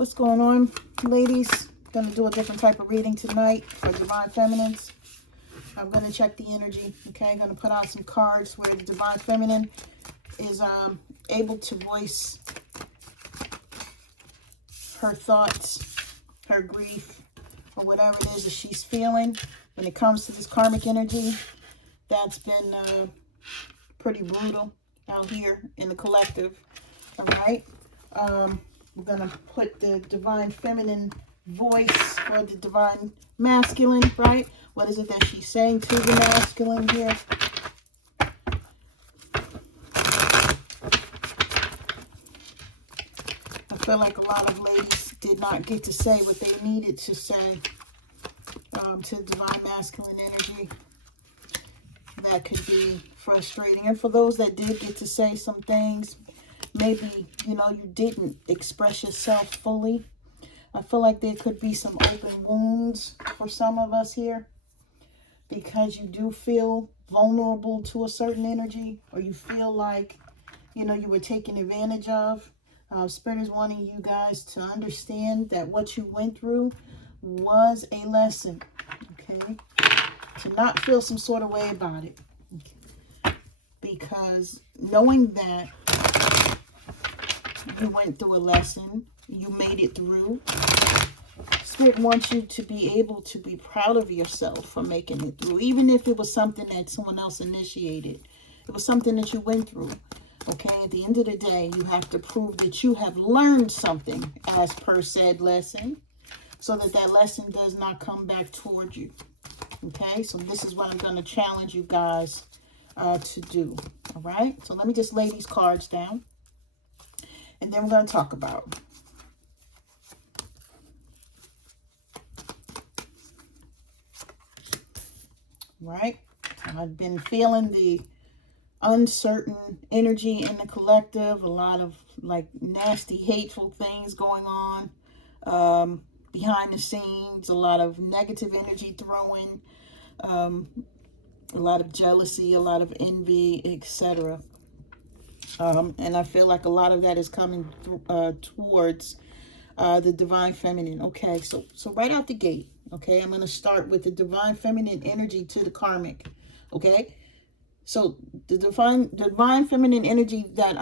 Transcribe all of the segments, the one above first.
What's going on, ladies? Going to do a different type of reading tonight for Divine Feminines. I'm going to check the energy, okay? I'm going to put out some cards where the Divine Feminine is able to voice her thoughts, her grief, or whatever it is that she's feeling when it comes to this karmic energy that's been pretty brutal out here in the collective, all right? We're going to put the Divine Feminine voice for the Divine Masculine, right? What is it that she's saying to the masculine here? I feel like a lot of ladies did not get to say what they needed to say to the Divine Masculine energy. That could be frustrating. And for those that did get to say some things, maybe, you know, you didn't express yourself fully. I feel like there could be some open wounds for some of us here because you do feel vulnerable to a certain energy, or you feel like, you know, you were taken advantage of. Spirit is wanting you guys to understand that what you went through was a lesson, okay? To not feel some sort of way about it. Because knowing that you went through a lesson, you made it through, Spirit wants you to be able to be proud of yourself for making it through, even if it was something that someone else initiated. It was something that you went through. Okay, at the end of the day, you have to prove that you have learned something as per said lesson, so that that lesson does not come back toward you. Okay, so this is what I'm going to challenge you guys to do. All right, so let me just lay these cards down, and then we're going to talk about them. Right, I've been feeling the uncertain energy in the collective, a lot of like nasty, hateful things going on behind the scenes, a lot of negative energy throwing, a lot of jealousy, a lot of envy, etc. And I feel like a lot of that is coming towards the Divine Feminine. Okay, so right out the gate, okay, I'm going to start with the Divine Feminine energy to the karmic, okay? So the divine feminine energy that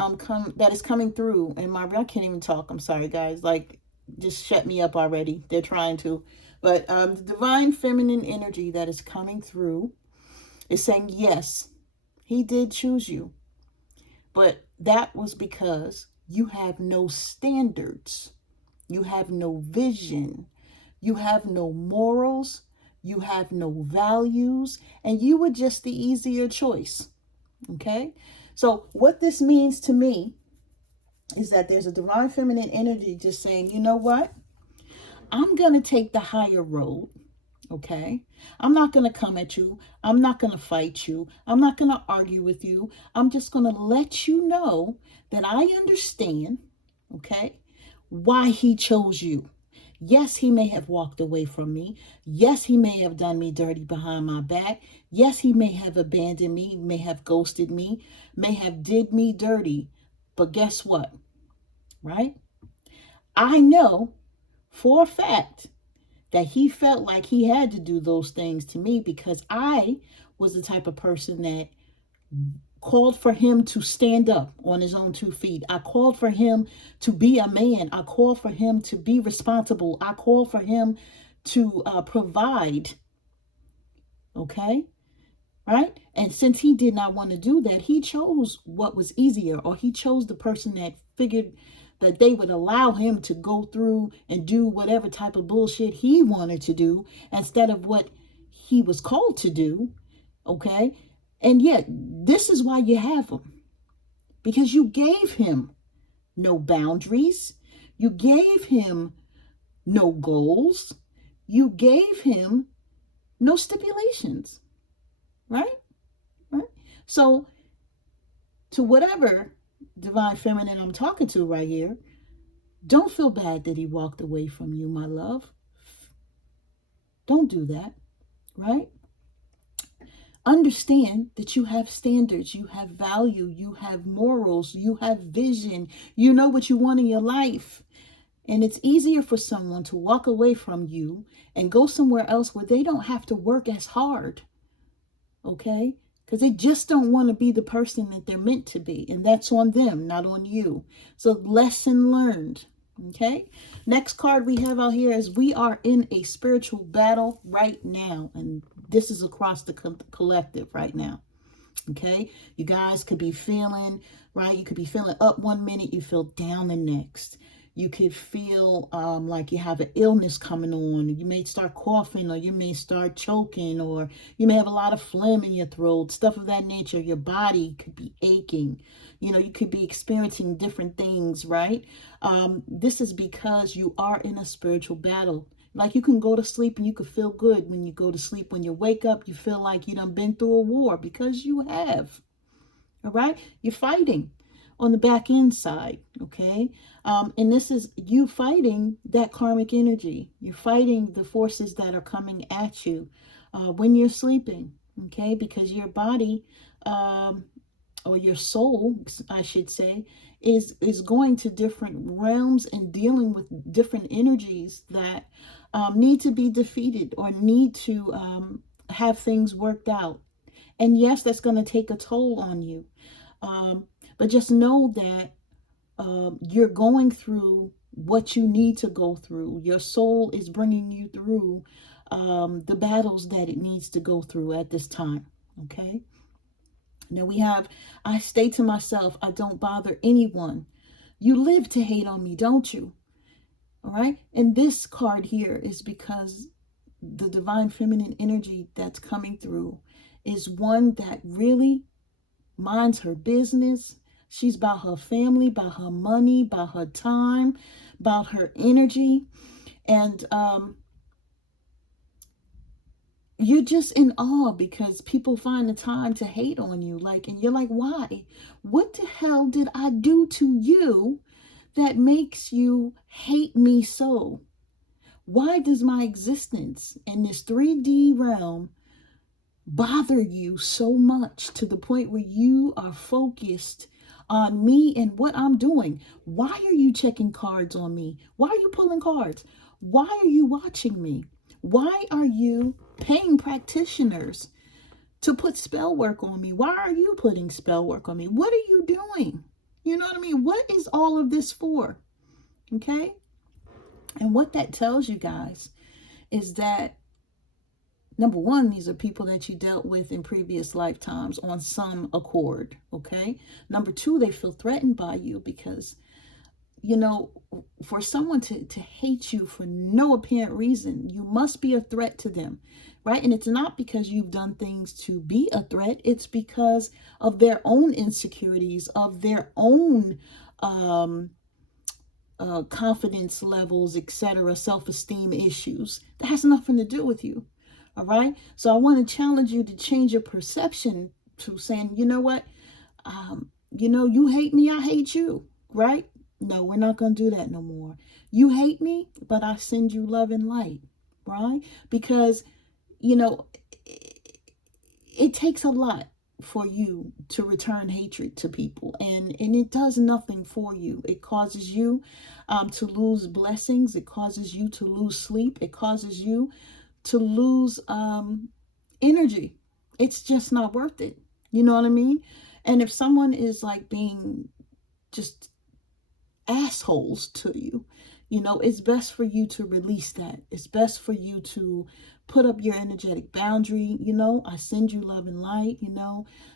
that is coming through, and I can't even talk. I'm sorry, guys. Like, just shut me up already. They're trying to, but the divine feminine energy that is coming through is saying, yes, he did choose you, but that was because you have no standards, you have no vision, you have no morals. You have no values, and you were just the easier choice, okay? So what this means to me is that there's a divine feminine energy just saying, you know what? I'm going to take the higher road, okay? I'm not going to come at you. I'm not going to fight you. I'm not going to argue with you. I'm just going to let you know that I understand, okay, why he chose you. Yes, he may have walked away from me. Yes, he may have done me dirty behind my back. Yes, he may have abandoned me, may have ghosted me, may have did me dirty. But guess what? Right? I know for a fact that he felt like he had to do those things to me because I was the type of person that called for him to stand up on his own 2 feet. I called for him to be a man. I called for him to be responsible. I called for him to provide. Okay? Right? And since he did not want to do that, he chose what was easier, or he chose the person that figured that they would allow him to go through and do whatever type of bullshit he wanted to do instead of what he was called to do. Okay? And yet, this is why you have him. Because you gave him no boundaries. You gave him no goals. You gave him no stipulations. Right? Right? So, to whatever divine feminine I'm talking to right here, don't feel bad that he walked away from you, my love. Don't do that. Right? Understand that you have standards, you have value, you have morals, you have vision, you know what you want in your life. And it's easier for someone to walk away from you and go somewhere else where they don't have to work as hard. Okay? Because they just don't want to be the person that they're meant to be. And that's on them, not on you. So lesson learned. Okay? Next card we have out here is we are in a spiritual battle right now. And this is across the collective right now. Okay? You guys could be feeling, right? You could be feeling up one minute, you feel down the next. You could feel like you have an illness coming on. You may start coughing, or you may start choking, or you may have a lot of phlegm in your throat, stuff of that nature. Your body could be aching. You know, you could be experiencing different things, right? This is because you are in a spiritual battle. Like you can go to sleep and you can feel good when you go to sleep. When you wake up, you feel like you done been through a war, because you have. All right? You're fighting on the back end side, okay? And this is you fighting that karmic energy. You're fighting the forces that are coming at you when you're sleeping, okay? Because your body, or your soul, I should say, is going to different realms and dealing with different energies that need to be defeated, or need to have things worked out. And yes, that's going to take a toll on you. But just know that you're going through what you need to go through. Your soul is bringing you through the battles that it needs to go through at this time. Okay? Now we have, I stay to myself, I don't bother anyone. You live to hate on me, don't you? All right? And this card here is because the divine feminine energy that's coming through is one that really minds her business. She's about her family, about her money, about her time, about her energy. And you're just in awe because people find the time to hate on you. Like, and you're like, why? What the hell did I do to you that makes you hate me so? Why does my existence in this 3D realm bother you so much to the point where you are focused on me and what I'm doing? Why are you checking cards on me? Why are you pulling cards? Why are you watching me? Why are you paying practitioners to put spell work on me? Why are you putting spell work on me? What are you doing? You know what I mean? What is all of this for? Okay? And what that tells you guys is that, number one, these are people that you dealt with in previous lifetimes on some accord, okay? Number two, they feel threatened by you because, you know, for someone to hate you for no apparent reason, you must be a threat to them, right? And it's not because you've done things to be a threat. It's because of their own insecurities, of their own confidence levels, etc., self-esteem issues. That has nothing to do with you. All right. So I want to challenge you to change your perception to saying, you know what? You hate me, I hate you. Right? No, we're not going to do that no more. You hate me, but I send you love and light. Right? Because, it takes a lot for you to return hatred to people, and it does nothing for you. It causes you to lose blessings. It causes you to lose sleep. It causes you to lose energy. It's just not worth it. You know what I mean? And if someone is like being just assholes to you, it's best for you to release that. It's best for you to put up your energetic boundary. I send you love and light.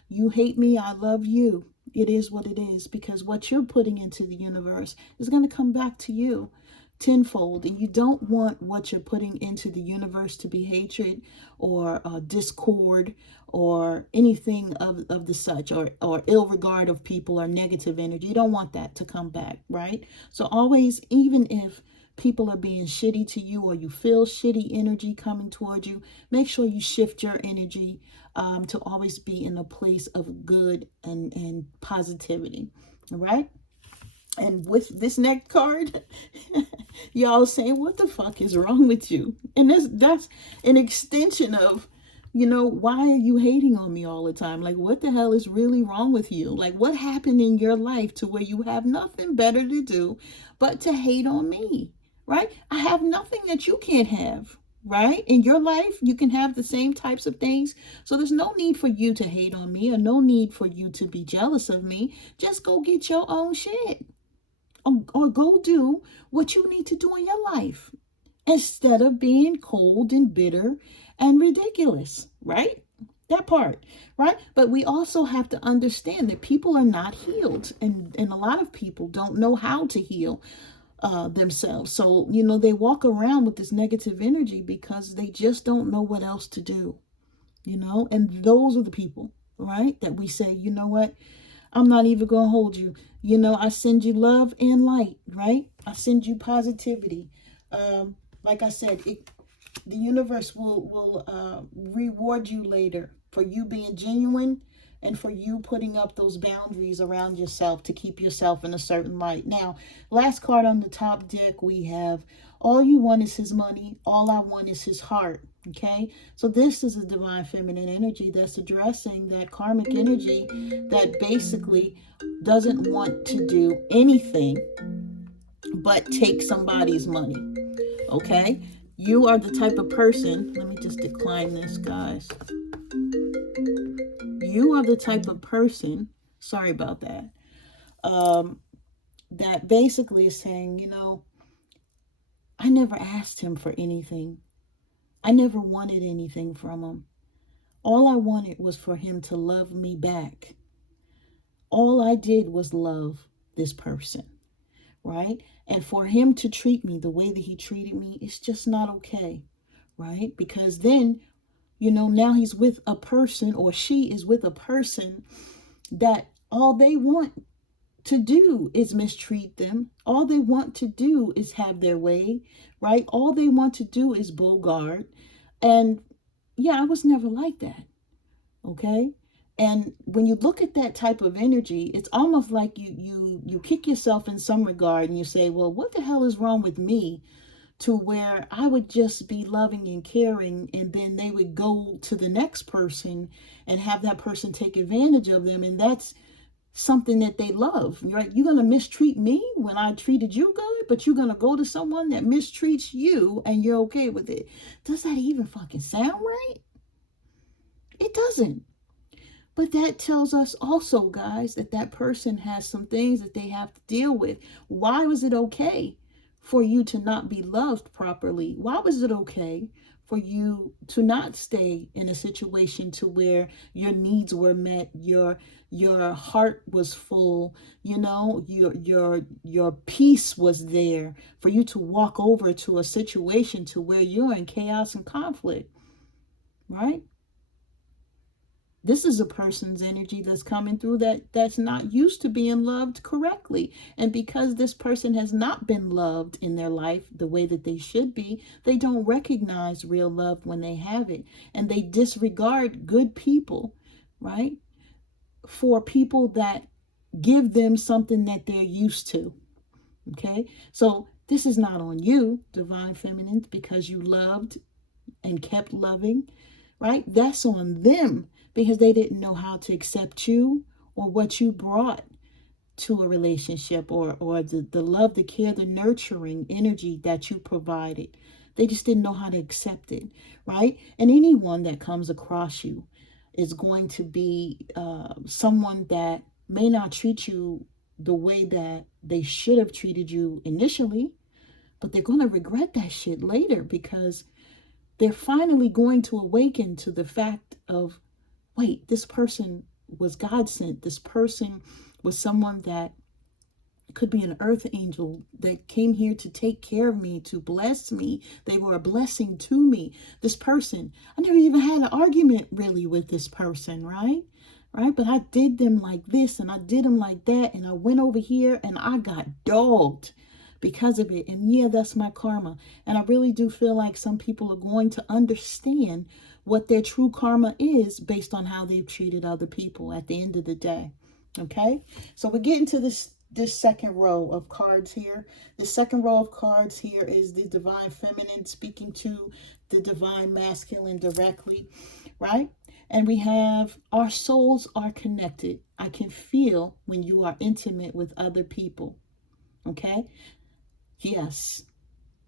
You hate me, I love you. It is what it is, because what you're putting into the universe is going to come back to you tenfold. And you don't want what you're putting into the universe to be hatred or discord or anything of the such, or ill regard of people or negative energy. You don't want that to come back, right? So always, even if people are being shitty to you or you feel shitty energy coming towards you, make sure you shift your energy to always be in a place of good and positivity. All right? And with this next card, y'all saying, what the fuck is wrong with you? And that's an extension of Why are you hating on me all the time? Like, what the hell is really wrong with you? Like, what happened in your life to where you have nothing better to do but to hate on me, right? I have nothing that you can't have, right? In your life, you can have the same types of things. So there's no need for you to hate on me or no need for you to be jealous of me. Just go get your own shit, or go do what you need to do in your life instead of being cold and bitter and ridiculous, right? That part, right? But we also have to understand that people are not healed, and a lot of people don't know how to heal themselves. So, they walk around with this negative energy because they just don't know what else to do, and those are the people, right? That we say, you know what? I'm not even going to hold you. I send you love and light, right? I send you positivity. Like I said, the universe will reward you later for you being genuine and for you putting up those boundaries around yourself to keep yourself in a certain light. Now, last card on the top deck, we have all you want is his money. All I want is his heart. Okay, so this is a divine feminine energy that's addressing that karmic energy that basically doesn't want to do anything but take somebody's money. Okay, you are the type of person, let me just decline this, guys. You are the type of person, sorry about that, that basically is saying, I never asked him for anything. I never wanted anything from him. All I wanted was for him to love me back. All I did was love this person, right? And for him to treat me the way that he treated me, it's just not okay, right? Because then, now he's with a person, or she is with a person that all they want to do is mistreat them. All they want to do is have their way, right? All they want to do is bogart. And yeah, I was never like that. Okay. And when you look at that type of energy, it's almost like you kick yourself in some regard and you say, well, what the hell is wrong with me to where I would just be loving and caring, and then they would go to the next person and have that person take advantage of them, and that's something that they love, right? You're going to mistreat me when I treated you good, but you're going to go to someone that mistreats you and you're okay with it. Does that even fucking sound right? It doesn't. But that tells us also, guys, that that person has some things that they have to deal with. Why was it okay for you to not be loved properly? Why was it okay for you to not stay in a situation to where your needs were met, your heart was full, your peace was there, for you to walk over to a situation to where you're in chaos and conflict, right? This is a person's energy that's coming through that's not used to being loved correctly. And because this person has not been loved in their life the way that they should be, they don't recognize real love when they have it. And they disregard good people, right? For people that give them something that they're used to. Okay? So this is not on you, divine feminine, because you loved and kept loving, right? That's on them, because they didn't know how to accept you or what you brought to a relationship, or the love, the care, the nurturing energy that you provided. They just didn't know how to accept it, right? And anyone that comes across you is going to be someone that may not treat you the way that they should have treated you initially, but they're going to regret that shit later, because they're finally going to awaken to the fact of, wait, this person was God sent. This person was someone that could be an earth angel that came here to take care of me, to bless me. They were a blessing to me. This person, I never even had an argument really with this person, right? Right? But I did them like this and I did them like that. And I went over here and I got dogged because of it. And yeah, that's my karma. And I really do feel like some people are going to understand what their true karma is based on how they've treated other people at the end of the day. Okay, so we're getting to this this second row of cards here. The second row of cards here is the divine feminine speaking to the divine masculine directly, right? And we have our souls are connected. I can feel when you are intimate with other people. Okay? Yes.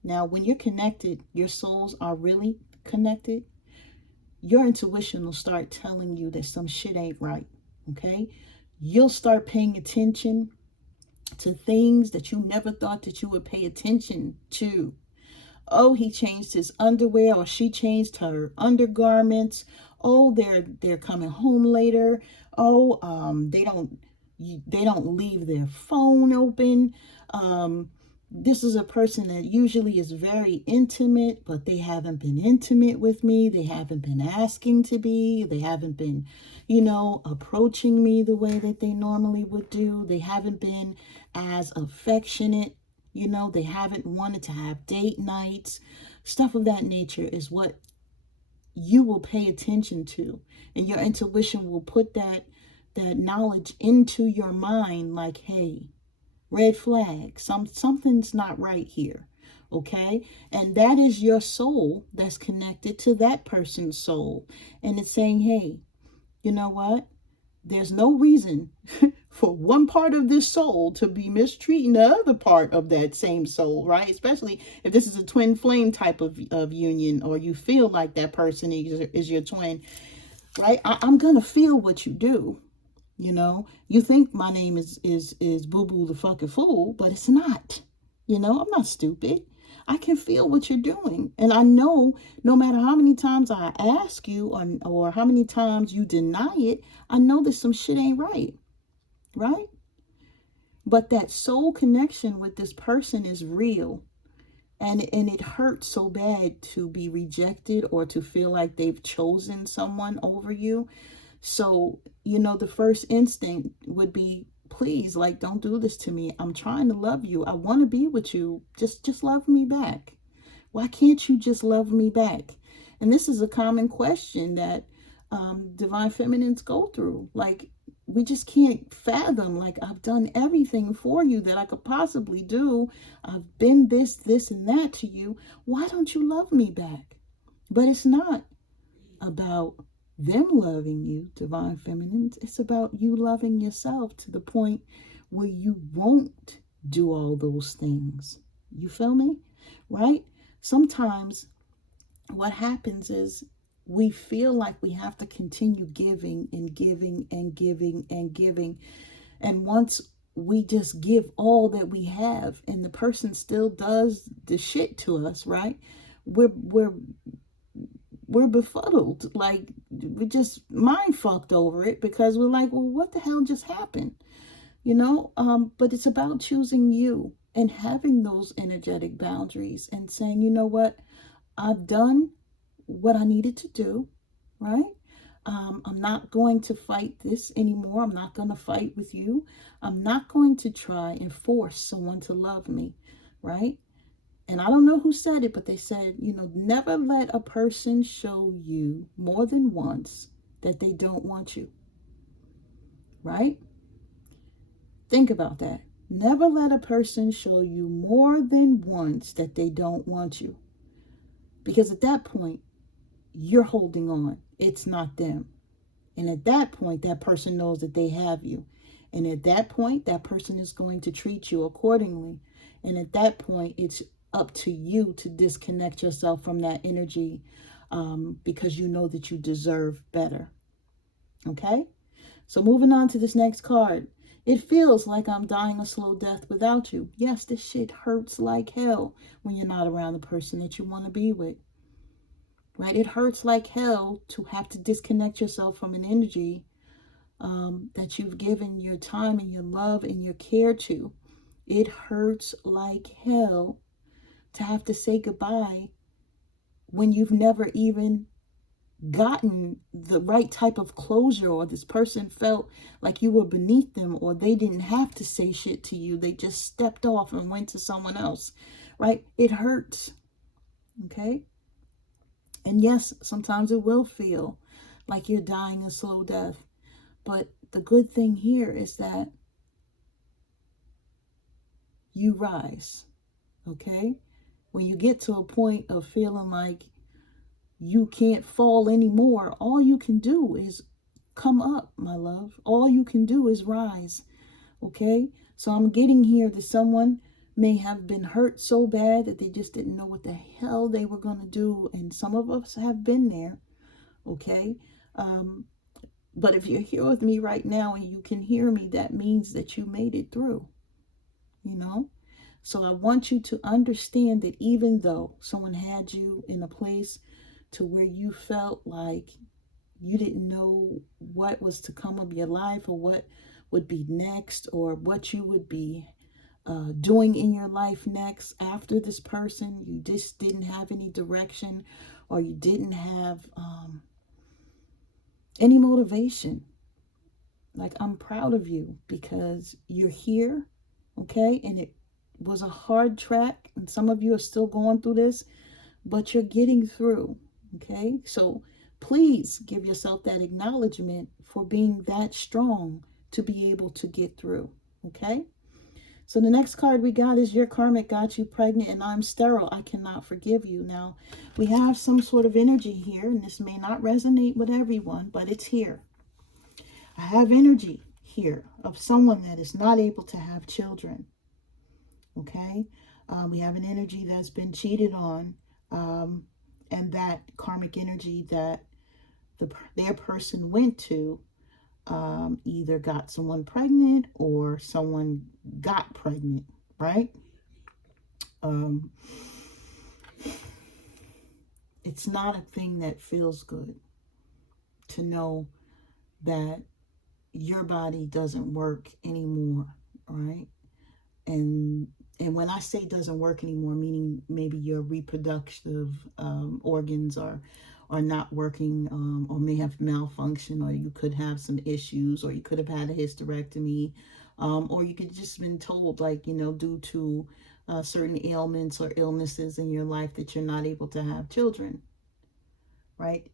Now, when you're connected, your souls are really connected. Your intuition will start telling you that some shit ain't right. Okay? You'll start paying attention to things that you never thought that you would pay attention to. Oh, he changed his underwear, or she changed her undergarments. Oh, they're coming home later. Oh, they don't leave their phone open. This is a person that usually is very intimate, but they haven't been intimate with me. They haven't been asking to be. They haven't been, approaching me the way that they normally would do. They haven't been as affectionate. They haven't wanted to have date nights. Stuff of that nature is what you will pay attention to. And your intuition will put that knowledge into your mind like, hey, red flag, something's not right here. Okay? And that is your soul that's connected to that person's soul. And it's saying, hey, you know what? There's no reason for one part of this soul to be mistreating the other part of that same soul, right? Especially if this is a twin flame type of union, or you feel like that person is your twin, right? I'm going to feel what you do. You think my name is Boo Boo the fucking fool, but it's not. I'm not stupid. I can feel what you're doing. And I know no matter how many times I ask you, or how many times you deny it, I know that some shit ain't right. Right? But that soul connection with this person is real. And it hurts so bad to be rejected, or to feel like they've chosen someone over you. So, the first instinct would be, please, like, don't do this to me. I'm trying to love you. I want to be with you. Just love me back. Why can't you just love me back? And this is a common question that divine feminines go through. Like, we just can't fathom, like, I've done everything for you that I could possibly do. I've been this, and that to you. Why don't you love me back? But it's not about them loving you, divine feminines. It's about you loving yourself to the point where you won't do all those things. You feel me? Right? Sometimes what happens is we feel like we have to continue giving and giving and giving and giving. And once we just give all that we have, and the person still does the shit to us, right? We're befuddled. Like, we just mind fucked over it, because we're like, well, what the hell just happened? But it's about choosing you and having those energetic boundaries and saying, you know what? I've done what I needed to do, right? I'm not going to fight this anymore. I'm not going to fight with you. I'm not going to try and force someone to love me, right? And I don't know who said it, but they said, never let a person show you more than once that they don't want you, right? Think about that. Never let a person show you more than once that they don't want you. Because at that point, you're holding on. It's not them. And at that point, that person knows that they have you. And at that point, that person is going to treat you accordingly. And at that point, it's up to you to disconnect yourself from that energy, because you know that you deserve better. Okay? So moving on to this next card. It feels like I'm dying a slow death without you. Yes, this shit hurts like hell when you're not around the person that you want to be with. Right? It hurts like hell to have to disconnect yourself from an energy that you've given your time and your love and your care to. It hurts like hell to have to say goodbye when you've never even gotten the right type of closure, or this person felt like you were beneath them, or they didn't have to say shit to you. They just stepped off and went to someone else, right? It hurts, okay? And yes, sometimes it will feel like you're dying a slow death. But the good thing here is that you rise, okay? When you get to a point of feeling like you can't fall anymore, all you can do is come up, my love. All you can do is rise, okay? So I'm getting here that someone may have been hurt so bad that they just didn't know what the hell they were going to do. And some of us have been there, okay? But if you're here with me right now and you can hear me, that means that you made it through, you know? So I want you to understand that even though someone had you in a place to where you felt like you didn't know what was to come of your life or what would be next or what you would be doing in your life next after this person, you just didn't have any direction or you didn't have any motivation. Like, I'm proud of you because you're here, okay? And it was a hard track, and some of you are still going through this, but you're getting through, okay? So please give yourself that acknowledgement for being that strong to be able to get through, okay? So the next card we got is your karmic got you pregnant and I'm sterile. I cannot forgive you. Now, we have some sort of energy here, and this may not resonate with everyone, but it's here. I have energy here of someone that is not able to have children, okay? We have an energy that's been cheated on, and that karmic energy that their person went to either got someone pregnant or someone got pregnant, right? It's not a thing that feels good to know that your body doesn't work anymore, right? And when I say doesn't work anymore, meaning maybe your reproductive organs are not working, or may have malfunction, or you could have some issues, or you could have had a hysterectomy, or you could just been told, like, you know, due to certain ailments or illnesses in your life that you're not able to have children, right?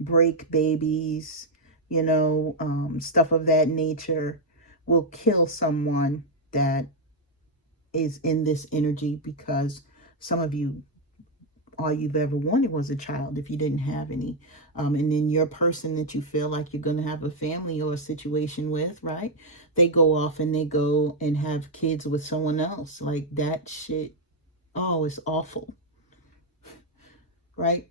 Break babies, you know, stuff of that nature will kill someone that is in this energy, because some of you, all you've ever wanted was a child if you didn't have any. And then your person that you feel like you're going to have a family or a situation with, right? They go off and they go and have kids with someone else. Like, that shit, oh, it's awful, right?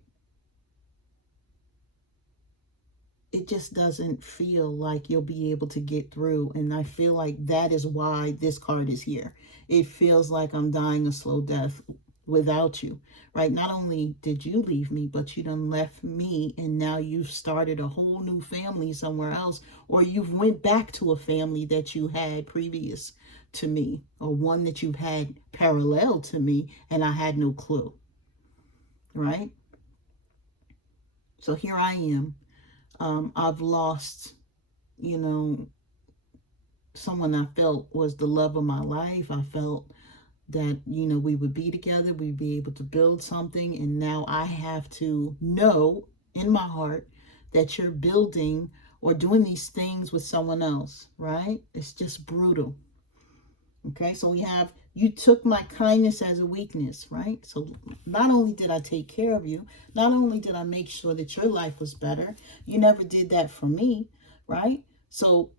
It just doesn't feel like you'll be able to get through. And I feel like that is why this card is here. It feels like I'm dying a slow death without you, right? Not only did you leave me, but you done left me, and now you've started a whole new family somewhere else, or you've went back to a family that you had previous to me, or one that you've had parallel to me, and I had no clue, right? So here I am. I've lost, you know, someone I felt was the love of my life. I felt that, you know, we would be together, we'd be able to build something. And now I have to know in my heart that you're building or doing these things with someone else, right? It's just brutal. Okay, so we have, you took my kindness as a weakness, right? So not only did I take care of you, not only did I make sure that your life was better, you never did that for me, right? So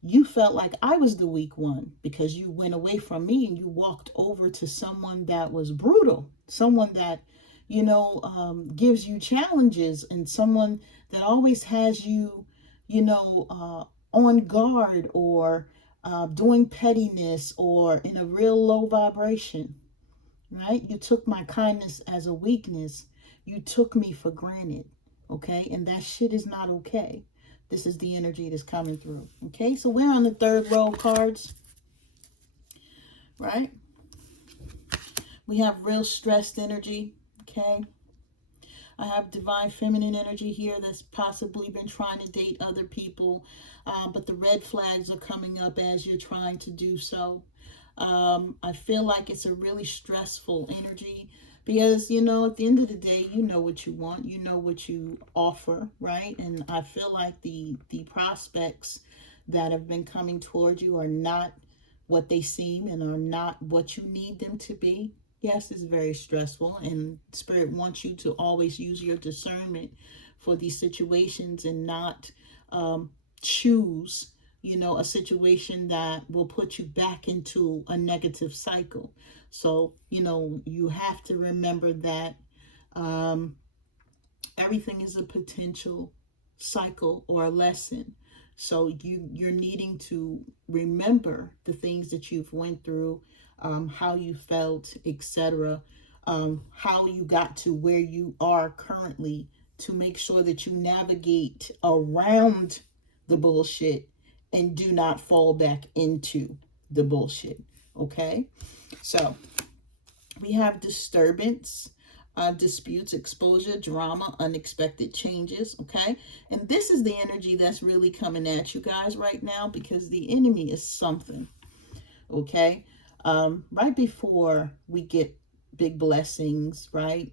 you felt like I was the weak one because you went away from me and you walked over to someone that was brutal, someone that, you know, gives you challenges, and someone that always has you, you know, on guard, or doing pettiness, or in a real low vibration, right? You took my kindness as a weakness. You took me for granted, okay? And that shit is not okay. This is the energy that's coming through, okay? So we're on the third row of cards, right? We have real stressed energy, okay? I have divine feminine energy here that's possibly been trying to date other people, but the red flags are coming up as you're trying to do so. I feel like it's a really stressful energy because, you know, at the end of the day, you know what you want, you know what you offer, right? And I feel like the prospects that have been coming toward you are not what they seem and are not what you need them to be. Yes, it's very stressful, and Spirit wants you to always use your discernment for these situations and not choose, a situation that will put you back into a negative cycle. So, you have to remember that um, everything is a potential cycle or a lesson. So you're needing to remember the things that you've went through, how you felt, etc., how you got to where you are currently, to make sure that you navigate around the bullshit and do not fall back into the bullshit. Okay, so we have disturbance, disputes, exposure, drama, unexpected changes. Okay. And this is the energy that's really coming at you guys right now, because the enemy is something. Okay. Right before we get big blessings, right?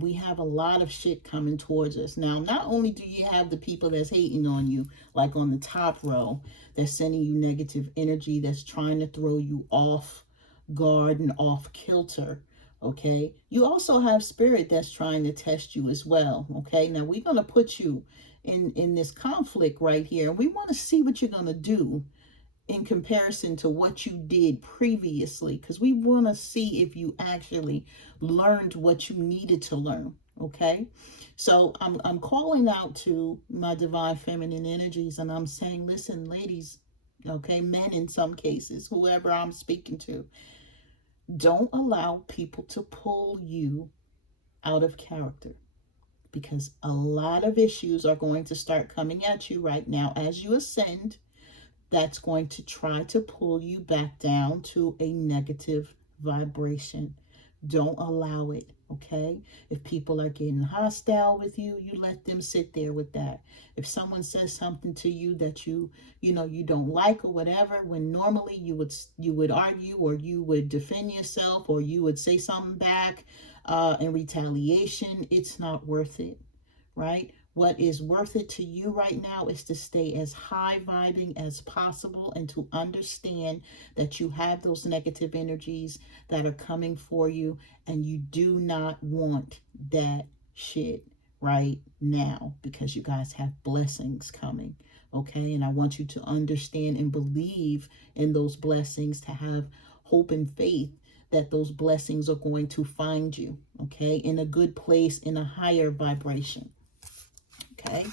We have a lot of shit coming towards us. Now, not only do you have the people that's hating on you, like on the top row, that's sending you negative energy, that's trying to throw you off guard and off kilter. Okay. You also have spirit that's trying to test you as well. Okay. Now we're going to put you in this conflict right here. We want to see what you're going to do in comparison to what you did previously, because we want to see if you actually learned what you needed to learn. Okay. So I'm calling out to my divine feminine energies, and I'm saying, listen, ladies, okay, men in some cases, whoever I'm speaking to, don't allow people to pull you out of character, because a lot of issues are going to start coming at you right now as you ascend, that's going to try to pull you back down to a negative vibration. Don't allow it, okay? If people are getting hostile with you, you let them sit there with that. If someone says something to you that you don't like or whatever, when normally you would argue, or you would defend yourself, or you would say something back in retaliation, it's not worth it, right? What is worth it to you right now is to stay as high vibing as possible, and to understand that you have those negative energies that are coming for you, and you do not want that shit right now, because you guys have blessings coming. Okay. And I want you to understand and believe in those blessings, to have hope and faith that those blessings are going to find you, okay, in a good place, in a higher vibration. Okay,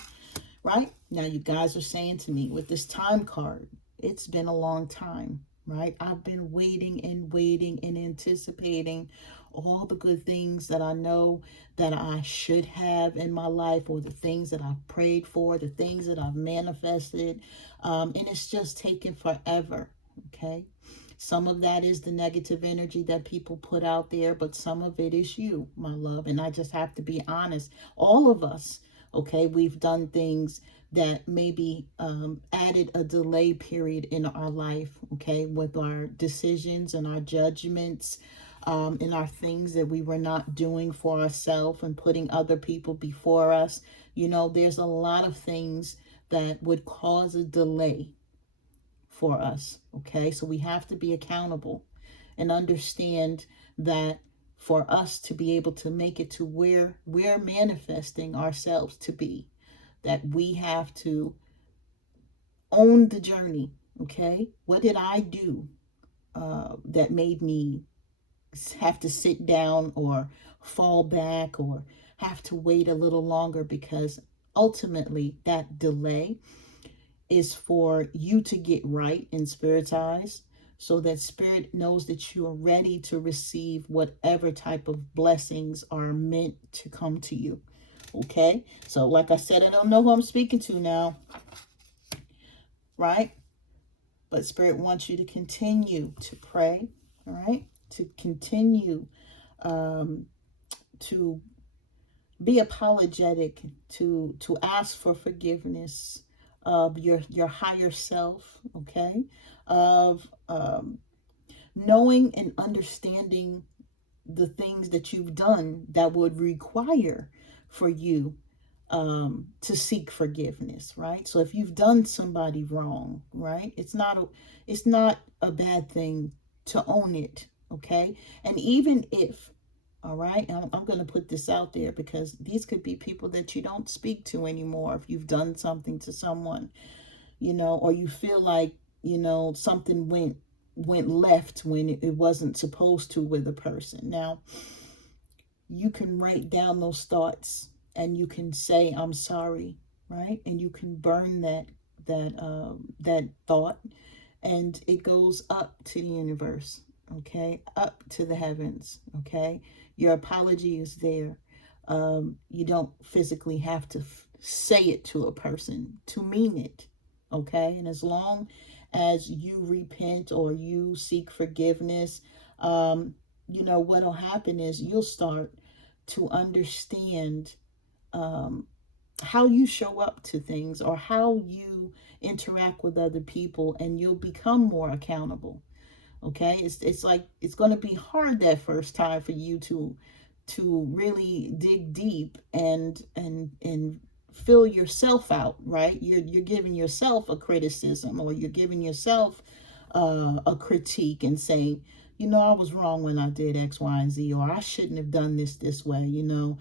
right? Now you guys are saying to me with this time card, it's been a long time, right? I've been waiting and anticipating all the good things that I know that I should have in my life, or the things that I've prayed for, the things that I've manifested. And it's just taken forever, okay? Some of that is the negative energy that people put out there, but some of it is you, my love. And I just have to be honest. All of us, okay, we've done things that maybe added a delay period in our life, okay, with our decisions and our judgments, and our things that we were not doing for ourselves and putting other people before us. There's a lot of things that would cause a delay for us, okay? So we have to be accountable and understand that for us to be able to make it to where we're manifesting ourselves to be, that we have to own the journey, okay? What did I do that made me have to sit down or fall back or have to wait a little longer? Because ultimately that delay is for you to get right in Spirit's eyes, so that Spirit knows that you are ready to receive whatever type of blessings are meant to come to you. Okay? So like I said, I don't know who I'm speaking to now, right? But Spirit wants you to continue to pray, all right? To continue to be apologetic, to ask for forgiveness of your higher self, okay? Of knowing and understanding the things that you've done that would require for you to seek forgiveness, right? So if you've done somebody wrong, right, it's not a bad thing to own it, okay? And even if, all right, I'm going to put this out there because these could be people that you don't speak to anymore if you've done something to someone, or you feel like, something went left when it wasn't supposed to with a person. Now, you can write down those thoughts and you can say I'm sorry, right? And you can burn that thought, and it goes up to the universe, okay, up to the heavens, okay. Your apology is there. You don't physically have to say it to a person to mean it, okay. And as long as you repent or you seek forgiveness, what'll happen is you'll start to understand how you show up to things or how you interact with other people, and you'll become more accountable. Okay, it's like it's going to be hard that first time for you to really dig deep and fill yourself out, right? You're giving yourself a criticism, or you're giving yourself a critique and saying, I was wrong when I did X, Y, and Z, or I shouldn't have done this way.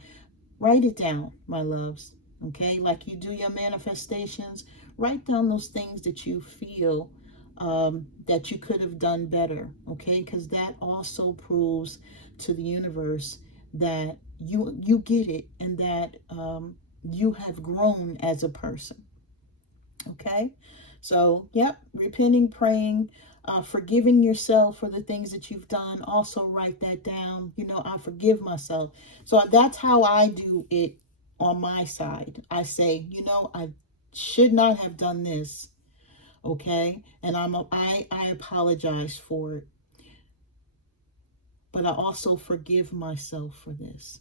Write it down, my loves. Okay, like you do your manifestations, write down those things that you feel that you could have done better. Okay, because that also proves to the universe that you get it, and that you have grown as a person. Okay, so yep, repenting, praying, forgiving yourself for the things that you've done. Also write that down. I forgive myself. So that's how I do it on my side. I say, I should not have done this. Okay, and I apologize for it, but I also forgive myself for this.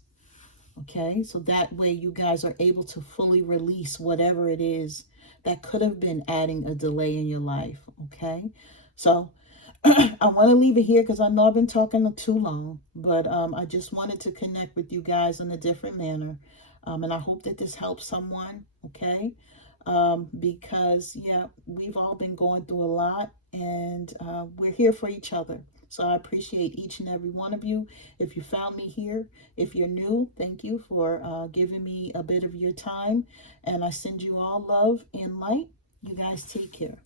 Okay, so that way you guys are able to fully release whatever it is that could have been adding a delay in your life. Okay, so I want to leave it here because I know I've been talking too long, but I just wanted to connect with you guys in a different manner. And I hope that this helps someone, okay? Because, yeah, we've all been going through a lot, and we're here for each other. So I appreciate each and every one of you. If you found me here, if you're new, thank you for giving me a bit of your time. And I send you all love and light. You guys take care.